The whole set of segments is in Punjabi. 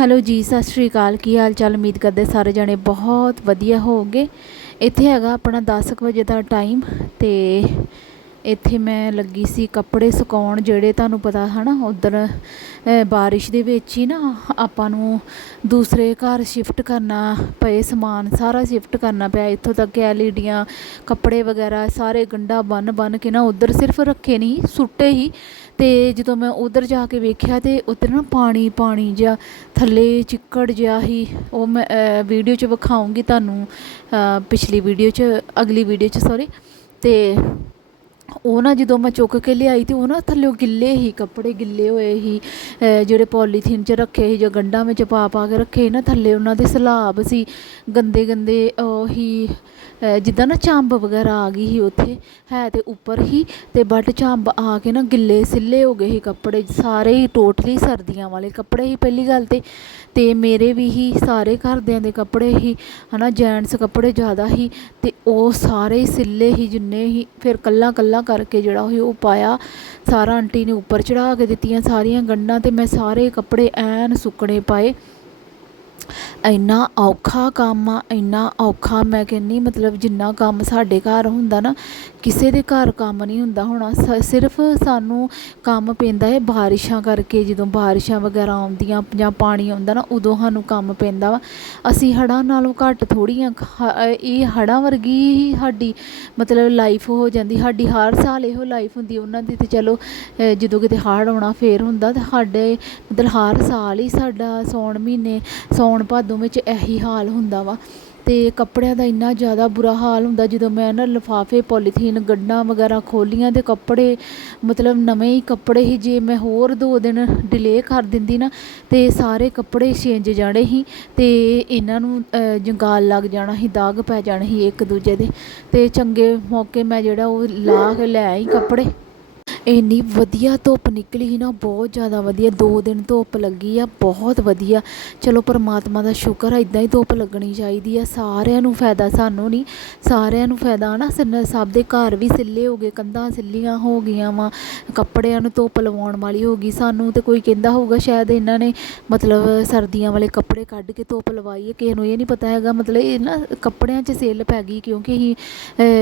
ਹੈਲੋ ਜੀ, ਸਤਿ ਸ਼੍ਰੀ ਅਕਾਲ। ਕੀ ਹਾਲ ਚਾਲ? ਉਮੀਦ ਕਰਦੇ ਸਾਰੇ ਜਣੇ ਬਹੁਤ ਵਧੀਆ ਹੋਵੋਗੇ। ਇੱਥੇ ਹੈਗਾ ਆਪਣਾ 10 ਕੁ ਵਜੇ ਦਾ ਟਾਈਮ ਤੇ ਇੱਥੇ ਮੈਂ ਲੱਗੀ ਸੀ ਕੱਪੜੇ ਸੁਕਾਉਣ ਜਿਹੜੇ ਤੁਹਾਨੂੰ ਪਤਾ ਹੈ ਨਾ ਉੱਧਰ ਬਾਰਿਸ਼ ਦੇ ਵਿੱਚ ਹੀ ਨਾ ਆਪਾਂ ਨੂੰ ਦੂਸਰੇ ਘਰ ਸ਼ਿਫਟ ਕਰਨਾ ਪਏ, ਸਮਾਨ ਸਾਰਾ ਸ਼ਿਫਟ ਕਰਨਾ ਪਿਆ। ਇੱਥੋਂ ਤੱਕ ਐਲਈਡੀਆਂ, ਕੱਪੜੇ ਵਗੈਰਾ ਸਾਰੇ ਗੰਡਾ ਬੰਨ ਬੰਨ ਕੇ ਨਾ ਉੱਧਰ ਸਿਰਫ ਰੱਖੇ ਨਹੀਂ, ਸੁੱਟੇ ਹੀ। ਅਤੇ ਜਦੋਂ ਮੈਂ ਉਧਰ ਜਾ ਕੇ ਵੇਖਿਆ ਤੇ ਉੱਧਰ ਨਾ ਪਾਣੀ ਪਾਣੀ ਜਿਹਾ ਥੱਲੇ ਚਿੱਕੜ ਜਿਹਾ ਹੀ, ਉਹ ਮੈਂ ਵੀਡੀਓ 'ਚ ਵਿਖਾਉਂਗੀ ਤੁਹਾਨੂੰ ਪਿਛਲੀ ਵੀਡੀਓ 'ਚ, ਅਗਲੀ ਵੀਡੀਓ 'ਚ ਸੌਰੀ ਅਤੇ ਉਹ ਨਾ ਜਦੋਂ ਮੈਂ ਚੁੱਕ ਕੇ ਲਿਆਈ ਤੇ ਉਹ ਨਾ ਥੱਲੇ ਗਿੱਲੇ ਹੀ, ਕੱਪੜੇ ਗਿੱਲੇ ਹੋਏ ਹੀ ਜਿਹੜੇ ਪੋਲੀਥੀਨ 'ਚ ਰੱਖੇ ਸੀ ਜਾਂ ਗੰਢਾਂ ਵਿੱਚ ਪਾ ਪਾ ਕੇ ਰੱਖੇ ਸੀ ਨਾ, ਥੱਲੇ ਉਹਨਾਂ ਦੇ ਸਲਾਬ ਸੀ, ਗੰਦੇ ਗੰਦੇ ਉਹੀ, ਅਹ ਜਿੱਦਾਂ ਨਾ ਚੰਬ ਵਗੈਰਾ ਆ ਗਈ ਸੀ ਉੱਥੇ, ਹੈ ਤੇ ਉੱਪਰ ਹੀ, ਤੇ ਬਟ ਚੰਬ ਆ ਕੇ ਨਾ ਗਿੱਲੇ ਸਿੱਲੇ ਹੋ ਗਏ ਸੀ ਕੱਪੜੇ, ਸਾਰੇ ਹੀ ਟੋਟਲੀ ਸਰਦੀਆਂ ਵਾਲੇ ਕੱਪੜੇ ਹੀ ਪਹਿਲੀ ਗੱਲ ਤੇ ਤੇ ਮੇਰੇ ਵੀ ਹੀ ਸਾਰੇ ਘਰਦਿਆਂ ਦੇ ਕੱਪੜੇ ਹੀ ਹਨਾ, ਜੈਂਟਸ ਕੱਪੜੇ ਜ਼ਿਆਦਾ ਹੀ ਤੇ ਉਹ ਸਾਰੇ ਹੀ ਸਿੱਲੇ ਹੀ ਜਿੰਨੇ ਹੀ, ਫਿਰ ਕੱਲਾ ਕੱਲਾ ਕਰਕੇ ਜਿਹੜਾ ਉਹ ਪਾਇਆ। ਸਾਰਾ ਆਂਟੀ ਨੇ ਉੱਪਰ ਚੜਾ ਕੇ ਦਿੱਤੀਆਂ ਸਾਰੀਆਂ ਗੰਢਾਂ ਤੇ ਮੈਂ ਸਾਰੇ ਕੱਪੜੇ ਐਨ ਸੁੱਕਣੇ ਪਾਏ। ਇੰਨਾ ਔਖਾ ਕੰਮ ਆ, ਇੰਨਾ ਔਖਾ, ਮੈਂ ਕਹਿੰਦੀ ਮਤਲਬ ਜਿੰਨਾ ਕੰਮ ਸਾਡੇ ਘਰ ਹੁੰਦਾ ਨਾ, ਕਿਸੇ ਦੇ ਘਰ ਕੰਮ ਨਹੀਂ ਹੁੰਦਾ ਹੋਣਾ, ਸ- ਸਿਰਫ ਸਾਨੂੰ ਕੰਮ ਪੈਂਦਾ ਹੈ ਬਾਰਿਸ਼ਾਂ ਕਰਕੇ, ਜਦੋਂ ਬਾਰਿਸ਼ਾਂ ਵਗੈਰਾ ਆਉਂਦੀਆਂ ਜਾਂ ਪਾਣੀ ਆਉਂਦਾ ਨਾ, ਉਦੋਂ ਸਾਨੂੰ ਕੰਮ ਪੈਂਦਾ ਵਾ। ਅਸੀਂ ਹੜ੍ਹਾਂ ਨਾਲੋਂ ਘੱਟ ਥੋੜ੍ਹੀਆਂ ਖ- ਇਹ ਹੜ੍ਹਾਂ ਵਰਗੀ ਹੀ ਸਾਡੀ ਮਤਲਬ ਲਾਈਫ ਹੋ ਜਾਂਦੀ, ਸਾਡੀ ਹਰ ਸਾਲ ਇਹੋ ਲਾਈਫ ਹੁੰਦੀ, ਉਹਨਾਂ ਦੀ ਤਾਂ ਚਲੋ ਜਦੋਂ ਕਿਤੇ ਹੜ੍ਹ ਆਉਣਾ ਫੇਰ ਹੁੰਦਾ, ਤੇ ਸਾਡੇ ਮਤਲਬ ਹਰ ਸਾਲ ਹੀ ਸਾਡਾ ਸੌਣ ਮਹੀਨੇ, ਸੌਣ ਭਾਦੋਂ ਵਿੱਚ ਇਹੀ ਹਾਲ ਹੁੰਦਾ ਵਾ ਅਤੇ ਕੱਪੜਿਆਂ ਦਾ ਇੰਨਾ ਜ਼ਿਆਦਾ ਬੁਰਾ ਹਾਲ ਹੁੰਦਾ, ਜਦੋਂ ਮੈਂ ਨਾ ਲਿਫਾਫੇ, ਪੋਲੀਥੀਨ, ਗੱਡਾਂ ਵਗੈਰਾ ਖੋਲ੍ਹੀਆਂ ਅਤੇ ਕੱਪੜੇ, ਮਤਲਬ ਨਵੇਂ ਹੀ ਕੱਪੜੇ ਹੀ ਜੇ ਮੈਂ ਹੋਰ ਦੋ ਦਿਨ ਡਿਲੇਅ ਕਰ ਦਿੰਦੀ ਨਾ ਤੇ ਸਾਰੇ ਕੱਪੜੇ ਛਿੰਝ ਜਾਣੇ ਸੀ ਅਤੇ ਇਹਨਾਂ ਨੂੰ ਜੰਗਾਲ ਲੱਗ ਜਾਣਾ ਸੀ ਦਾਗ ਪੈ ਜਾਣੇ ਸੀ ਇੱਕ ਦੂਜੇ ਦੇ ਅਤੇ ਚੰਗੇ ਮੌਕੇ ਮੈਂ ਜਿਹੜਾ ਉਹ ਲਾ ਕੇ ਲੈ ਆਈ ਕੱਪੜੇ। ਇੰਨੀ ਵਧੀਆ ਧੁੱਪ ਨਿਕਲੀ ਸੀ ਨਾ, ਬਹੁਤ ਜ਼ਿਆਦਾ ਵਧੀਆ। ਦੋ ਦਿਨ ਧੁੱਪ ਲੱਗੀ ਆ, ਬਹੁਤ ਵਧੀਆ। ਚਲੋ, ਪਰਮਾਤਮਾ ਦਾ ਸ਼ੁਕਰ ਆ ਇਦਾਂ ਹੀ ਧੁੱਪ ਲੱਗਣੀ ਚਾਹੀਦੀ ਆ। ਸਾਰਿਆਂ ਨੂੰ ਫਾਇਦਾ ਸਾਨੂੰ ਨਹੀਂ ਸਾਰਿਆਂ ਨੂੰ ਫਾਇਦਾ ਨਾ, ਸਭ ਦੇ ਘਰ ਵੀ ਸਿੱਲੇ ਹੋ ਗਏ, ਕੰਧਾਂ ਸਿੱਲੀਆਂ ਹੋ ਗਈਆਂ ਵਾ, ਕੱਪੜਿਆਂ ਨੂੰ ਧੁੱਪ ਲਵਾਉਣ ਵਾਲੀ ਹੋ ਗਈ। ਸਾਨੂੰ ਤੇ ਕੋਈ ਕਹਿੰਦਾ ਹੋਊਗਾ ਸ਼ਾਇਦ ਇਹਨਾਂ ਨੇ ਮਤਲਬ ਸਰਦੀਆਂ ਵਾਲੇ ਕੱਪੜੇ ਕੱਢ ਕੇ ਧੁੱਪ ਲਵਾਈ ਹੈ ਕਿਸੇ ਨੂੰ ਇਹ ਨਹੀਂ ਪਤਾ ਹੈਗਾ। ਮਤਲਬ ਇਹ ਨਾ ਕੱਪੜਿਆਂ 'ਚ ਸੇਲ ਪੈ ਗਈ, ਕਿਉਂਕਿ ਅਸੀਂ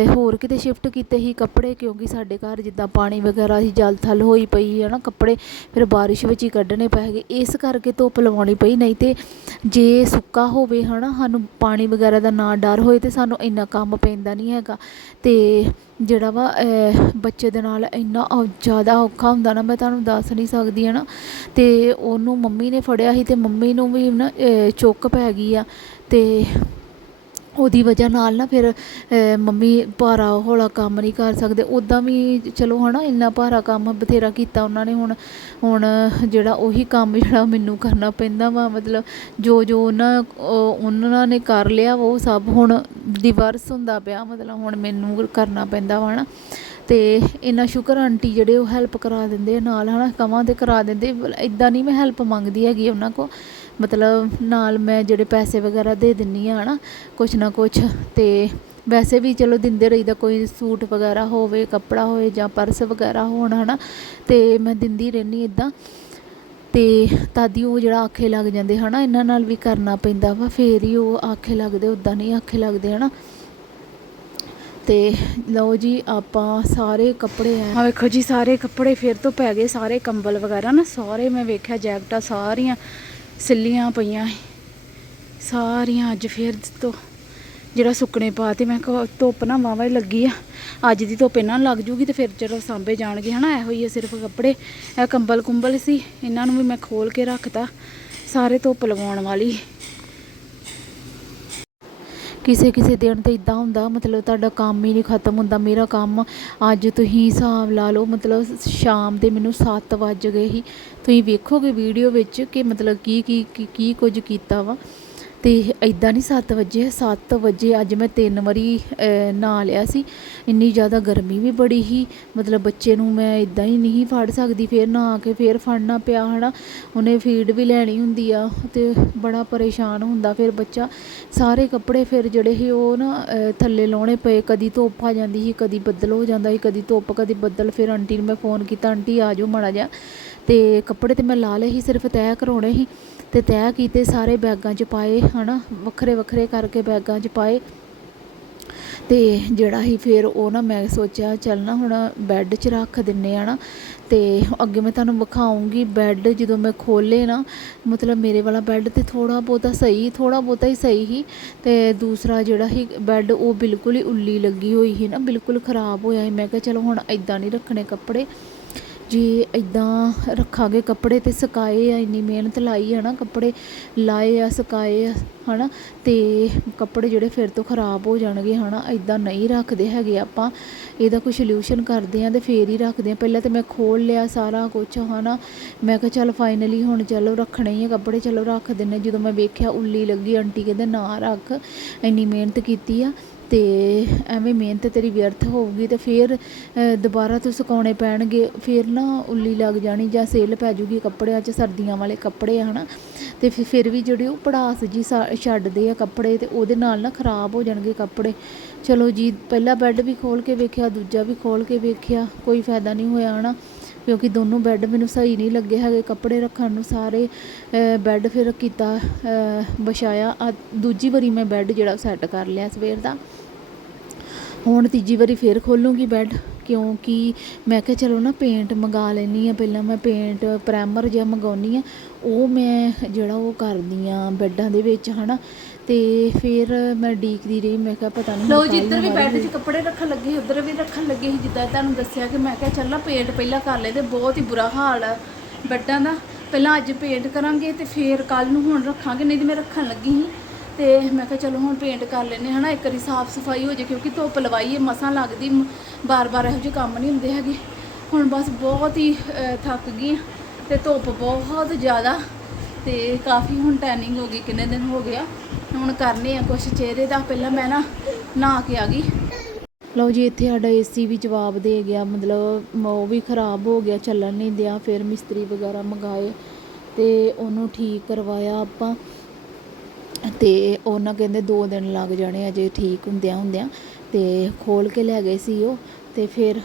ਹੋਰ ਕਿਤੇ ਸ਼ਿਫਟ ਕੀਤੇ ਸੀ ਕੱਪੜੇ, ਕਿਉਂਕਿ ਸਾਡੇ ਘਰ ਜਿੱਦਾਂ ਪਾਣੀ ਵਗੈਰਾ ਸੀ ਜਲ ਥਲ ਹੋਈ ਪਈ ਹੈ ਨਾ ਕੱਪੜੇ, ਫਿਰ ਬਾਰਿਸ਼ ਵਿੱਚ ਹੀ ਕੱਢਣੇ ਪੈ ਗਏ। ਇਸ ਕਰਕੇ ਧੁੱਪ ਲਵਾਉਣੀ ਪਈ, ਨਹੀਂ ਤੇ ਜੇ ਸੁੱਕਾ ਹੋਵੇ ਹਨਾ, ਸਾਨੂੰ ਪਾਣੀ ਵਗੈਰਾ ਦਾ ਨਾ ਡਰ ਹੋਏ ਤੇ ਸਾਨੂੰ ਇੰਨਾ ਕੰਮ ਪੈਂਦਾ ਨਹੀਂ ਹੈਗਾ। ਤੇ ਜਿਹੜਾ ਵਾ ਬੱਚੇ ਦੇ ਨਾਲ ਇੰਨਾ ਜ਼ਿਆਦਾ ਔਖਾ ਹੁੰਦਾ ਨਾ, ਮੈਂ ਤੁਹਾਨੂੰ ਦੱਸ ਨਹੀਂ ਸਕਦੀ ਹੈ ਨਾ ਤੇ ਉਹਨੂੰ ਮੰਮੀ ਨੇ ਫੜਿਆ ਸੀ ਤੇ ਮੰਮੀ ਨੂੰ ਵੀ ਨਾ ਚੁੱਕ ਪੈ ਗਈ ਆ। ਤੇ ਉਹਦੀ ਵਜ੍ਹਾ ਨਾਲ ਨਾ ਫਿਰ ਮੰਮੀ ਭਾਰਾ ਹੌਲਾ ਕੰਮ ਨਹੀਂ ਕਰ ਸਕਦੇ। ਉੱਦਾਂ ਵੀ ਚਲੋ ਹੈ ਨਾ ਇੰਨਾ ਭਾਰਾ ਕੰਮ ਬਥੇਰਾ ਕੀਤਾ ਉਹਨਾਂ ਨੇ ਹੁਣ। ਹੁਣ ਜਿਹੜਾ ਉਹੀ ਕੰਮ ਜਿਹੜਾ ਮੈਨੂੰ ਕਰਨਾ ਪੈਂਦਾ ਵਾ, ਮਤਲਬ ਜੋ ਜੋ ਉਹਨਾਂ ਉਹਨਾਂ ਨੇ ਕਰ ਲਿਆ ਵਾ, ਉਹ ਸਭ ਹੁਣ ਰਿਵਰਸ ਹੁੰਦਾ ਪਿਆ, ਮਤਲਬ ਹੁਣ ਮੈਨੂੰ ਕਰਨਾ ਪੈਂਦਾ ਵਾ ਹੈ ਨਾ ਅਤੇ ਇੰਨਾ ਸ਼ੁਕਰ ਆਂਟੀ ਜਿਹੜੇ ਉਹ ਹੈਲਪ ਕਰਾ ਦਿੰਦੇ ਆ ਨਾਲ ਹੈ ਨਾ ਕਵਾਂ ਤੇ ਕਰਾ ਦਿੰਦੇ ਇੱਦਾਂ ਨਹੀਂ ਮੈਂ ਹੈਲਪ ਮੰਗਦੀ ਹੈਗੀ ਉਹਨਾਂ ਕੋਲ, ਮਤਲਬ ਨਾਲ ਮੈਂ ਜਿਹੜੇ ਪੈਸੇ ਵਗੈਰਾ ਦੇ ਦਿੰਦੀ ਹਾਂ ਹੈ ਨਾ ਕੁਛ ਨਾ ਕੁਛ ਅਤੇ ਵੈਸੇ ਵੀ ਚਲੋ ਦਿੰਦੇ ਰਹੀਦਾ, ਕੋਈ ਸੂਟ ਵਗੈਰਾ ਹੋਵੇ, ਕੱਪੜਾ ਹੋਵੇ ਜਾਂ ਪਰਸ ਵਗੈਰਾ ਹੋਣ ਹੈ ਨਾ ਅਤੇ ਮੈਂ ਦਿੰਦੀ ਰਹਿੰਦੀ ਇਦਾਂ ਤੇ ਤਾਦੀ ਉਹ ਜਿਹੜਾ ਆਖੇ ਲੱਗ ਜਾਂਦੇ ਹੈ ਨਾ ਇਹਨਾਂ ਨਾਲ ਵੀ ਕਰਨਾ ਪੈਂਦਾ ਵਾ, ਫੇਰ ਹੀ ਉਹ ਆਖੇ ਲੱਗਦੇ ਉੱਦਾਂ ਨਹੀਂ ਆਖੇ ਲੱਗਦੇ ਹੈ ਨਾ ਤੇ ਲਓ ਜੀ, ਆਪਾਂ ਸਾਰੇ ਕੱਪੜੇ ਆ ਆ ਵੇਖੋ ਜੀ, ਸਾਰੇ ਕੱਪੜੇ ਫਿਰ ਤੋਂ ਪੈ ਗਏ, ਸਾਰੇ ਕੰਬਲ ਵਗੈਰਾ ਨਾ, ਸਾਰੇ ਮੈਂ ਵੇਖਿਆ, ਜੈਕਟਾਂ ਸਾਰੀਆਂ ਸਿੱਲੀਆਂ ਪਈਆਂ ਸਾਰੀਆਂ ਅੱਜ ਫਿਰ ਤੋਂ ਜਿਹੜਾ ਸੁੱਕਣੇ ਪਾ ਤੇ ਮੈਂ ਕਿਹਾ ਧੁੱਪ ਨਾ ਵਾਵਾ ਹੀ ਲੱਗੀ ਆ। ਅੱਜ ਦੀ ਧੁੱਪ ਇਹਨਾਂ ਨੂੰ ਲੱਗ ਜੂਗੀ ਤੇ ਫਿਰ ਚਲੋ ਸਾਂਭੇ ਜਾਣਗੇ, ਹਨਾ? ਇਹੋ ਹੀ ਆ ਸਿਰਫ ਕੱਪੜੇ। ਇਹ ਕੰਬਲ ਕੁੰਬਲ ਸੀ, ਇਹਨਾਂ ਨੂੰ ਵੀ ਮੈਂ ਖੋਲ ਕੇ ਰੱਖਤਾ। ਸਾਰੇ ਧੁੱਪ ਲਗਾਉਣ ਵਾਲੀ ਕਿਸੇ ਕਿਸੇ ਦਿਨ ਤਾਂ ਇੱਦਾਂ ਹੁੰਦਾ, ਮਤਲਬ ਤੁਹਾਡਾ ਕੰਮ ਹੀ ਨਹੀਂ ਖਤਮ ਹੁੰਦਾ, ਮੇਰਾ ਕੰਮ ਅੱਜ ਤੁਸੀਂ ਹਿਸਾਬ ਲਾ ਲਓ, ਮਤਲਬ ਸ਼ਾਮ ਦੇ ਮੈਨੂੰ 7 ਵੱਜ ਗਏ ਸੀ। ਤੁਸੀਂ ਵੇਖੋਗੇ ਵੀਡੀਓ ਵਿੱਚ ਕਿ ਮਤਲਬ ਕੀ, ਕੀ- ਕੀ ਕੁਝ ਕੀਤਾ ਵਾ। ਤੇ ਇਦਾਂ ਨਹੀਂ 7 ਵਜੇ 7 ਵਜੇ ਅੱਜ ਮੈਂ ਤਿੰਨ ਵਾਰੀ ਨਾ ਲਿਆ ਸੀ। ਇੰਨੀ ਜ਼ਿਆਦਾ ਗਰਮੀ ਵੀ ਬੜੀ ਸੀ। ਮਤਲਬ ਬੱਚੇ ਨੂੰ ਮੈਂ ਇਦਾਂ ਹੀ ਨਹੀਂ ਫੜ ਸਕਦੀ। ਫਿਰ ਨਹਾ ਕੇ ਫਿਰ ਫੜਨਾ ਪਿਆ, ਹਨਾ। ਉਹਨੇ ਫੀਡ ਵੀ ਲੈਣੀ ਹੁੰਦੀ ਆ ਤੇ ਬੜਾ ਪਰੇਸ਼ਾਨ ਹੁੰਦਾ। ਫਿਰ ਬੱਚਾ ਸਾਰੇ ਕੱਪੜੇ ਫਿਰ ਜਿਹੜੇ ਸੀ ਉਹ ਨਾ ਥੱਲੇ ਲਾਉਣੇ ਪਏ। ਕਦੀ ਧੁੱਪ ਆ ਜਾਂਦੀ ਸੀ, ਕਦੀ ਬੱਦਲ ਹੋ ਜਾਂਦਾ ਸੀ, ਕਦੀ ਧੁੱਪ, ਕਦੀ ਬੱਦਲ। ਫਿਰ ਆਂਟੀ ਨੂੰ ਮੈਂ ਫੋਨ ਕੀਤਾ, ਆਂਟੀ ਆ ਜਾਓ ਮਾੜਾ ਜਿਹਾ। ਤੇ ਕੱਪੜੇ ਤੇ ਮੈਂ ਲਾ ਲਏ ਸੀ, ਸਿਰਫ ਤੈਅ ਕਰਾਉਣੇ ਸੀ। ਅਤੇ ਤੈਅ ਕੀਤੇ ਸਾਰੇ ਬੈਗਾਂ 'ਚ ਪਾਏ ਹੈ ਨਾ ਵੱਖਰੇ ਵੱਖਰੇ ਕਰਕੇ ਬੈਗਾਂ 'ਚ ਪਾਏ। ਅਤੇ ਜਿਹੜਾ ਹੀ ਫਿਰ ਉਹ ਨਾ ਮੈਂ ਸੋਚਿਆ, ਚੱਲ ਨਾ ਹੁਣ ਬੈੱਡ 'ਚ ਰੱਖ ਦਿੰਨੇ ਆ ਨਾ। ਅਤੇ ਅੱਗੇ ਮੈਂ ਤੁਹਾਨੂੰ ਵਿਖਾਉਂਗੀ ਬੈੱਡ ਜਦੋਂ ਮੈਂ ਖੋਲੇ ਨਾ, ਮਤਲਬ ਮੇਰੇ ਵਾਲਾ ਬੈੱਡ ਤੇ ਥੋੜਾ ਬਹੁਤਾ ਸਹੀ ਥੋੜਾ ਬਹੁਤਾ ਹੀ ਸਹੀ ਹੀ। ਤੇ ਦੂਸਰਾ ਜਿਹੜਾ ਹੀ ਬੈੱਡ ਉਹ ਬਿਲਕੁਲ ਹੀ ਉੱਲੀ ਲੱਗੀ ਹੋਈ ਸੀ ਨਾ, ਬਿਲਕੁਲ ਖਰਾਬ ਹੋਇਆ ਸੀ। ਮੈਂ ਕਿਹਾ ਚਲੋ ਹੁਣ ਇਦਾਂ ਨਹੀਂ ਰੱਖਣੇ ਕੱਪੜੇ। ਜੇ ਇੱਦਾਂ ਰੱਖਾਂਗੇ ਕੱਪੜੇ ਤੇ ਸੁਕਾਏ ਆ, ਇੰਨੀ ਮਿਹਨਤ ਲਾਈ ਹੈ ਨਾ, ਕੱਪੜੇ ਲਾਏ ਆ, ਸੁਕਾਏ ਆ ਹੈ ਨਾ ਅਤੇ ਕੱਪੜੇ ਜਿਹੜੇ ਫਿਰ ਤੋਂ ਖਰਾਬ ਹੋ ਜਾਣਗੇ ਹੈ ਨਾ ਇੱਦਾਂ ਨਹੀਂ ਰੱਖਦੇ ਹੈਗੇ ਆਪਾਂ। ਇਹਦਾ ਕੋਈ ਸੋਲੂਸ਼ਨ ਕਰਦੇ ਹਾਂ ਅਤੇ ਫੇਰ ਹੀ ਰੱਖਦੇ ਹਾਂ ਪਹਿਲਾਂ ਤਾਂ ਮੈਂ ਖੋਲ ਲਿਆ ਸਾਰਾ ਕੁਝ ਨਾ ਮੈਂ ਕਿਹਾ ਚੱਲ ਫਾਈਨਲੀ ਹੁਣ ਚਲੋ ਰੱਖਣੇ ਹੀ ਆ ਕੱਪੜੇ, ਚਲੋ ਰੱਖ ਦਿੰਨੇ ਜਦੋਂ ਮੈਂ ਵੇਖਿਆ ਉੱਲੀ ਲੱਗੀ, ਆਂਟੀ ਕਹਿੰਦੇ ਨਾ ਰੱਖ, ਇੰਨੀ ਮਿਹਨਤ ਕੀਤੀ ਆ। ਅਤੇ ਐਵੇਂ ਮਿਹਨਤ ਤੇਰੀ ਵਿਅਰਥ ਹੋਊਗੀ ਅਤੇ ਫਿਰ ਦੁਬਾਰਾ ਤੋਂ ਸੁਕਾਉਣੇ ਪੈਣਗੇ। ਫਿਰ ਨਾ ਉੱਲੀ ਲੱਗ ਜਾਣੀ ਜਾਂ ਸੇਲ ਪੈ ਜੂਗੀ ਕੱਪੜਿਆਂ 'ਚ ਸਰਦੀਆਂ ਵਾਲੇ ਕੱਪੜੇ ਆ ਨਾ ਅਤੇ ਫਿਰ- ਫਿਰ ਵੀ ਜਿਹੜੇ ਉਹ ਪੜਾਸ ਜੀ ਸਾ- ਛੱਡਦੇ ਆ ਕੱਪੜੇ ਅਤੇ ਉਹਦੇ ਨਾਲ ਨਾ ਖਰਾਬ ਹੋ ਜਾਣਗੇ ਕੱਪੜੇ। ਚਲੋ ਜੀ ਪਹਿਲਾ ਬੈੱਡ ਵੀ ਖੋਲ੍ਹ ਕੇ ਵੇਖਿਆ ਦੂਜਾ ਵੀ ਖੋਲ੍ਹ ਕੇ ਵੇਖਿਆ ਕੋਈ ਫਾਇਦਾ ਨਹੀਂ ਹੋਇਆ ਹੈ ਨਾ ਕਿਉਂਕਿ ਦੋਨੋਂ ਬੈੱਡ ਮੈਨੂੰ ਸਹੀ ਨਹੀਂ ਲੱਗੇ ਹੈਗੇ। ਕੱਪੜੇ ਰੱਖਣ ਨੂੰ ਸਾਰੇ ਬੈੱਡ ਫਿਰ ਕੀਤਾ ਅ, ਵਿਛਾਇਆ। ਦੂਜੀ ਵਾਰੀ ਮੈਂ ਬੈੱਡ ਜਿਹੜਾ ਸੈੱਟ ਕਰ ਲਿਆ ਸਵੇਰ ਦਾ। ਹੁਣ ਤੀਜੀ ਵਾਰੀ ਫੇਰ ਖੋਲੂੰਗੀ ਬੈੱਡ ਕਿਉਂਕਿ ਮੈਂ ਕਿਹਾ ਚਲੋ ਨਾ ਪੇਂਟ ਮੰਗਾ ਲੈਣੀ ਆ ਪਹਿਲਾਂ ਮੈਂ ਪੇਂਟ ਪ੍ਰਾਈਮਰ ਜਿਹਾ ਮੰਗਾਉਣੀ ਆ ਉਹ ਮੈਂ ਜਿਹੜਾ ਉਹ ਕਰਦੀ ਆ ਬੈੱਡਾਂ ਦੇ ਵਿੱਚ ਹਨਾ ਤੇ ਫਿਰ ਮੈਂ ਡੀਕਦੀ ਰਹੀ ਮੈਂ ਕਿਹਾ ਪਤਾ ਨਹੀਂ ਲੋ ਜੀ ਇੱਧਰ ਵੀ ਬੈੱਡ 'ਚ ਕੱਪੜੇ ਰੱਖਣ ਲੱਗੇ ਉੱਧਰ ਵੀ ਰੱਖਣ ਲੱਗੇ ਸੀ ਜਿੱਦਾਂ ਤੁਹਾਨੂੰ ਦੱਸਿਆ ਕਿ ਮੈਂ ਕਿਹਾ ਚੱਲ ਨਾ ਪੇਂਟ ਪਹਿਲਾਂ ਕਰ ਲੈ ਤੇ ਬਹੁਤ ਹੀ ਬੁਰਾ ਹਾਲ ਆ ਬੈੱਡਾਂ ਦਾ। ਪਹਿਲਾਂ ਅੱਜ ਪੇਂਟ ਕਰਾਂਗੇ ਤੇ ਫਿਰ ਕੱਲ ਨੂੰ ਹੁਣ ਰੱਖਾਂਗੇ ਨਹੀਂ ਤੇ ਮੈਂ ਰੱਖਣ ਲੱਗੀ ਸੀ। ਤੇ ਮੈਂ ਕਿਹਾ ਚਲੋ ਹੁਣ ਪੇਂਟ ਕਰ ਲੈਨੇ ਹਨਾ, ਇੱਕ ਵਾਰੀ ਸਾਫ਼ ਸਫ਼ਾਈ ਹੋ ਜੇ ਕਿਉਂਕਿ ਧੁੱਪ ਲਵਾਈਏ, ਮਸਾਂ ਲੱਗਦੀ ਬਾਰ-ਬਾਰ ਇਹੋ ਜਿਹੇ ਕੰਮ ਨਹੀਂ ਹੁੰਦੇ ਹੈਗੇ। ਹੁਣ ਬਸ ਬਹੁਤ ਹੀ ਥੱਕ ਗਈ ਹਾਂ ਤੇ ਧੁੱਪ ਬਹੁਤ ਜ਼ਿਆਦਾ ਤੇ ਕਾਫੀ ਹੁਣ ਟੈਨਿੰਗ ਹੋ ਗਈ, ਕਿੰਨੇ ਦਿਨ ਹੋ ਗਿਆ। ਹੁਣ ਕਰਨੇ ਆ ਕੁਛ ਚਿਹਰੇ ਦਾ ਪਹਿਲਾਂ ਮੈਂ ਨਾ ਨਹਾ ਕੇ ਆ ਗਈ। ਲਓ ਜੀ, ਇੱਥੇ ਸਾਡਾ ਏਸੀ ਵੀ ਜਵਾਬ ਦੇ ਗਿਆ, ਮਤਲਬ ਉਹ ਵੀ ਖਰਾਬ ਹੋ ਗਿਆ, ਚੱਲਣ ਨਹੀਂ ਦਿਆ, ਫਿਰ ਮਿਸਤਰੀ ਵਗੈਰਾ ਮੰਗਾਏ ਤੇ ਉਹਨੂੰ ਠੀਕ ਕਰਵਾਇਆ ਆਪਾਂ। ਅਤੇ ਉਹਨਾਂ ਕਹਿੰਦੇ ਦੋ ਦਿਨ ਲੱਗ ਜਾਣੇ ਅਜੇ ਠੀਕ ਹੁੰਦਿਆਂ ਹੁੰਦਿਆਂ। ਅਤੇ ਖੋਲ੍ਹ ਕੇ ਲੈ ਗਏ ਸੀ ਉਹ ਅਤੇ ਫਿਰ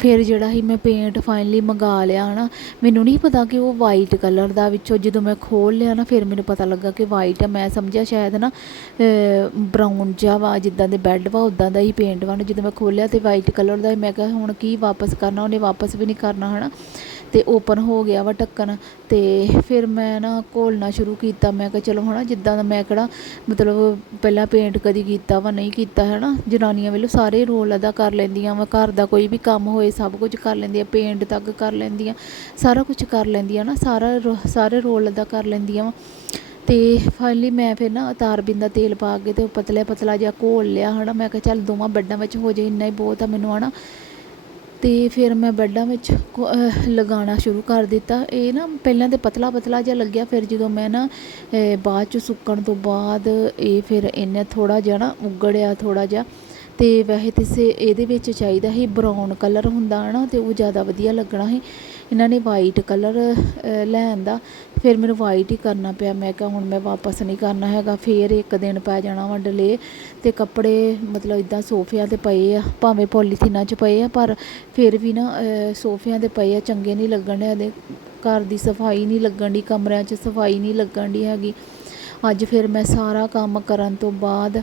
ਫਿਰ ਜਿਹੜਾ ਸੀ ਮੈਂ ਪੇਂਟ ਫਾਈਨਲੀ ਮੰਗਾ ਲਿਆ ਹੈ ਨਾ ਮੈਨੂੰ ਨਹੀਂ ਪਤਾ ਕਿ ਉਹ ਵਾਈਟ ਕਲਰ ਦਾ ਵਿੱਚੋਂ ਜਦੋਂ ਮੈਂ ਖੋਲ ਲਿਆ ਨਾ, ਫਿਰ ਮੈਨੂੰ ਪਤਾ ਲੱਗਾ ਕਿ ਵਾਈਟ ਹੈ ਮੈਂ ਸਮਝਿਆ ਸ਼ਾਇਦ ਨਾ ਬਰਾਊਨ ਜਿਹਾ ਵਾ, ਜਿੱਦਾਂ ਦੇ ਬੈੱਡ ਵਾ ਉਦਾਂ ਦਾ ਹੀ ਪੇਂਟ ਵਾ। ਜਦੋਂ ਮੈਂ ਖੋਲਿਆ ਤੇ ਵਾਈਟ ਕਲਰ ਦਾ ਸੀ। ਮੈਂ ਕਿਹਾ, ਹੁਣ ਕੀ ਵਾਪਸ ਕਰਨਾ? ਉਹਨੇ ਵਾਪਸ ਵੀ ਨਹੀਂ ਕਰਨਾ ਹੈ ਨਾ ਤੇ ਓਪਨ ਹੋ ਗਿਆ ਵਾ ਢੱਕਣ। ਅਤੇ ਫਿਰ ਮੈਂ ਨਾ ਘੋਲਣਾ ਸ਼ੁਰੂ ਕੀਤਾ। ਮੈਂ ਕਿਹਾ ਚਲੋ ਹੈ ਨਾ ਜਿੱਦਾਂ ਦਾ ਮੈਂ ਕਿਹੜਾ ਮਤਲਬ ਪਹਿਲਾਂ ਪੇਂਟ ਕਦੀ ਕੀਤਾ ਵਾ, ਨਹੀਂ ਕੀਤਾ ਹੈ ਨਾ ਜਨਾਨੀਆਂ ਵੱਲੋਂ ਸਾਰੇ ਰੋਲ ਅਦਾ ਕਰ ਲੈਂਦੀਆਂ ਵਾ। ਘਰ ਦਾ ਕੋਈ ਵੀ ਕੰਮ ਹੋਏ, ਸਭ ਕੁਝ ਕਰ ਲੈਂਦੀਆਂ ਪੇਂਟ ਤੱਕ ਕਰ ਲੈਂਦੀਆਂ, ਸਾਰਾ ਕੁਝ ਕਰ ਲੈਂਦੀਆਂ ਨਾ, ਸਾਰਾ ਰੋ- ਸਾਰੇ ਰੋਲ ਅਦਾ ਕਰ ਲੈਂਦੀਆਂ ਵਾ। ਅਤੇ ਫਾਈਨਲੀ ਮੈਂ ਫਿਰ ਨਾ ਤਾਰਬਿੰਦ ਦਾ ਤੇਲ ਪਾ ਕੇ ਅਤੇ ਪਤਲਾ ਪਤਲਾ ਜਿਹਾ ਘੋਲ ਲਿਆ ਹੈ ਨਾ ਮੈਂ ਕਿਹਾ ਚੱਲ ਦੋਵਾਂ ਬੈੱਡਾਂ ਵਿੱਚ ਹੋ ਜਾਏ, ਇੰਨਾ ਹੀ ਬਹੁਤ ਆ ਮੈਨੂੰ ਹੈ ਨਾ ਅਤੇ ਫਿਰ ਮੈਂ ਬੈੱਡਾਂ ਵਿੱਚ ਲਗਾਉਣਾ ਸ਼ੁਰੂ ਕਰ ਦਿੱਤਾ। ਇਹ ਨਾ ਪਹਿਲਾਂ ਤਾਂ ਪਤਲਾ ਪਤਲਾ ਜਿਹਾ ਲੱਗਿਆ, ਫਿਰ ਜਦੋਂ ਮੈਂ ਨਾ ਬਾਅਦ ਚ ਸੁੱਕਣ ਤੋਂ ਬਾਅਦ ਇਹ ਫਿਰ ਇਹਨੇ ਥੋੜ੍ਹਾ ਜਿਹਾ ਨਾ ਉਗੜਿਆ ਥੋੜ੍ਹਾ ਜਿਹਾ। ਅਤੇ ਵੈਸੇ ਤੇ ਸੇ ਇਹਦੇ ਵਿੱਚ ਚਾਹੀਦਾ ਸੀ ਬਰਾਊਨ ਕਲਰ ਹੁੰਦਾ ਹੈ ਨਾ ਅਤੇ ਉਹ ਜ਼ਿਆਦਾ ਵਧੀਆ ਲੱਗਣਾ ਸੀ। ਇਹਨਾਂ ਨੇ ਵਾਈਟ ਕਲਰ ਲੈਣ ਦਾ। ਫਿਰ ਮੈਨੂੰ ਵਾਈਟ ਹੀ ਕਰਨਾ ਪਿਆ। ਮੈਂ ਕਿਹਾ ਹੁਣ ਮੈਂ ਵਾਪਸ ਨਹੀਂ ਕਰਨਾ ਹੈਗਾ। ਫਿਰ ਇੱਕ ਦਿਨ ਪੈ ਜਾਣਾ ਵਾ ਡਿਲੇ ਅਤੇ ਕੱਪੜੇ ਮਤਲਬ ਇਦਾਂ ਸੋਫਿਆਂ ਤੇ ਪਏ ਆ। ਭਾਵੇਂ ਪੋਲੀਥੀਨਾਂ 'ਚ ਪਏ ਆ, ਪਰ ਫਿਰ ਵੀ ਨਾ ਸੋਫਿਆਂ ਤੇ ਪਏ ਆ। ਚੰਗੇ ਨਹੀਂ ਲੱਗਣ ਇਹਦੇ ਘਰ ਦੀ ਸਫ਼ਾਈ ਨਹੀਂ ਲੱਗਣ ਦੀ ਕਮਰਿਆਂ 'ਚ ਸਫ਼ਾਈ ਨਹੀਂ ਲੱਗਣ ਦੀ ਹੈਗੀ। ਅੱਜ ਫਿਰ ਮੈਂ ਸਾਰਾ ਕੰਮ ਕਰਨ ਤੋਂ ਬਾਅਦ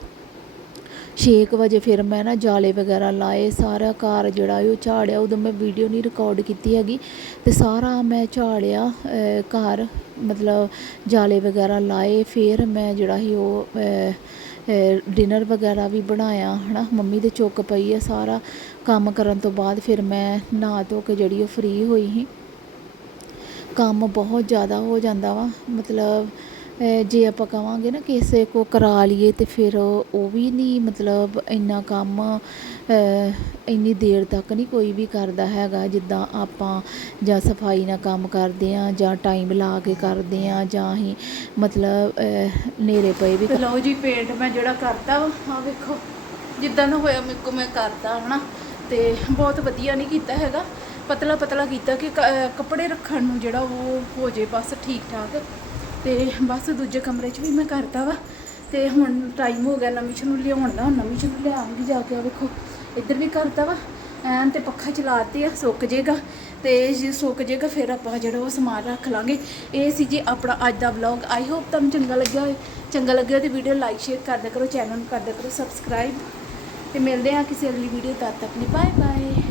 ਛੇ ਕੁ ਵਜੇ ਫਿਰ ਮੈਂ ਨਾ ਜਾਲੇ ਵਗੈਰਾ ਲਾਏ, ਸਾਰਾ ਘਰ ਜਿਹੜਾ ਉਹ ਝਾੜਿਆ, ਉਦੋਂ ਮੈਂ ਵੀਡੀਓ ਨਹੀਂ ਰਿਕਾਰਡ ਕੀਤੀ ਹੈਗੀ ਤੇ ਸਾਰਾ ਮੈਂ ਝਾੜਿਆ ਘਰ, ਮਤਲਬ ਜਾਲੇ ਵਗੈਰਾ ਲਾਏ, ਫਿਰ ਮੈਂ ਜਿਹੜਾ ਸੀ ਉਹ ਡਿਨਰ ਵਗੈਰਾ ਵੀ ਬਣਾਇਆ, ਹਨਾ? ਮੰਮੀ ਦੇ ਚੁੱਕ ਪਈ ਆ ਸਾਰਾ ਕੰਮ ਕਰਨ ਤੋਂ ਬਾਅਦ ਫਿਰ ਮੈਂ ਨਹਾ ਧੋ ਕੇ ਜਿਹੜੀ ਉਹ ਫ੍ਰੀ ਹੋਈ ਸੀ। ਕੰਮ ਬਹੁਤ ਜ਼ਿਆਦਾ ਹੋ ਜਾਂਦਾ ਵਾ, ਮਤਲਬ ਜੇ ਆਪਾਂ ਕਵਾਂਗੇ ਨਾ ਕਿਸੇ ਕੋ ਕਰਾ ਲਈਏ ਤੇ ਫਿਰ ਉਹ ਵੀ ਨਹੀਂ ਮਤਲਬ ਇੰਨਾ ਕੰਮ ਇੰਨੀ ਦੇਰ ਤੱਕ ਨਹੀਂ ਕੋਈ ਵੀ ਕਰਦਾ ਹੈਗਾ। ਜਿੱਦਾਂ ਆਪਾਂ ਜਾਂ ਸਫ਼ਾਈ ਨਾਲ ਕੰਮ ਕਰਦੇ ਆ ਜਾਂ ਟਾਈਮ ਲਾ ਕੇ ਕਰਦੇ ਆ ਜਾਂ ਹੀ ਮਤਲਬ, ਅਹ ਨੇਰੇ ਪਏ ਵੀ ਲਓ ਜੀ ਪੇਂਟ ਮੈਂ ਜਿਹੜਾ ਕਰਤਾ ਆ ਵੇਖੋ। ਜਿੱਦਾਂ ਦਾ ਹੋਇਆ, ਮੇਰੇ ਕੋ ਮੈਂ ਕਰਤਾ ਹਨਾ। ਤੇ ਬਹੁਤ ਵਧੀਆ ਨਹੀਂ ਕੀਤਾ ਹੈਗਾ। ਪਤਲਾ ਪਤਲਾ ਕੀਤਾ ਕਿ ਕੱਪੜੇ ਰੱਖਣ ਨੂੰ ਜਿਹੜਾ ਉਹ ਹੋ ਜੇ ਬਸ ਠੀਕ ਠਾਕ ਤੇ ਬਸ ਦੂਜੇ ਕਮਰੇ 'ਚ ਵੀ ਮੈਂ ਕਰਤਾ ਵਾ। ਤੇ ਹੁਣ ਟਾਈਮ ਹੋ ਗਿਆ ਨਵੀਂ ਨੂੰ ਲਿਆਉਣ ਦਾ। ਹੁਣ ਨਵੀਂ ਨੂੰ ਲਿਆਉਂਗੀ ਜਾ ਕੇ ਆ ਵੇਖੋ, ਇੱਧਰ ਵੀ ਕਰਤਾ ਵਾ। ਐਨ ਤੇ ਪੱਖਾ ਚਲਾਤੇ ਆ, ਸੁੱਕ ਜੇਗਾ। ਤੇ ਜੇ ਸੁੱਕ ਜੇਗਾ, ਫਿਰ ਆਪਾਂ ਜਿਹੜਾ ਉਹ ਸਮਾਨ ਰੱਖ ਲਾਂਗੇ। ਇਹ ਸੀ ਜੀ ਆਪਣਾ ਅੱਜ ਦਾ ਵਲੌਗ ਆਈ ਹੋਪ ਤੁਹਾਨੂੰ ਚੰਗਾ ਲੱਗਿਆ ਹੋਵੇ। ਚੰਗਾ ਲੱਗਿਆ ਤੇ ਵੀਡੀਓ ਲਾਈਕ ਸ਼ੇਅਰ ਕਰ ਕਰੋ। ਚੈਨਲ ਨੂੰ ਕਰ ਕਰੋ। ਸਬਸਕ੍ਰਾਈਬ ਤੇ ਮਿਲਦੇ ਆ ਕਿਸੇ ਅਗਲੀ ਵੀਡੀਓ ਤਦ ਤੱਕ ਲਈ। Bye bye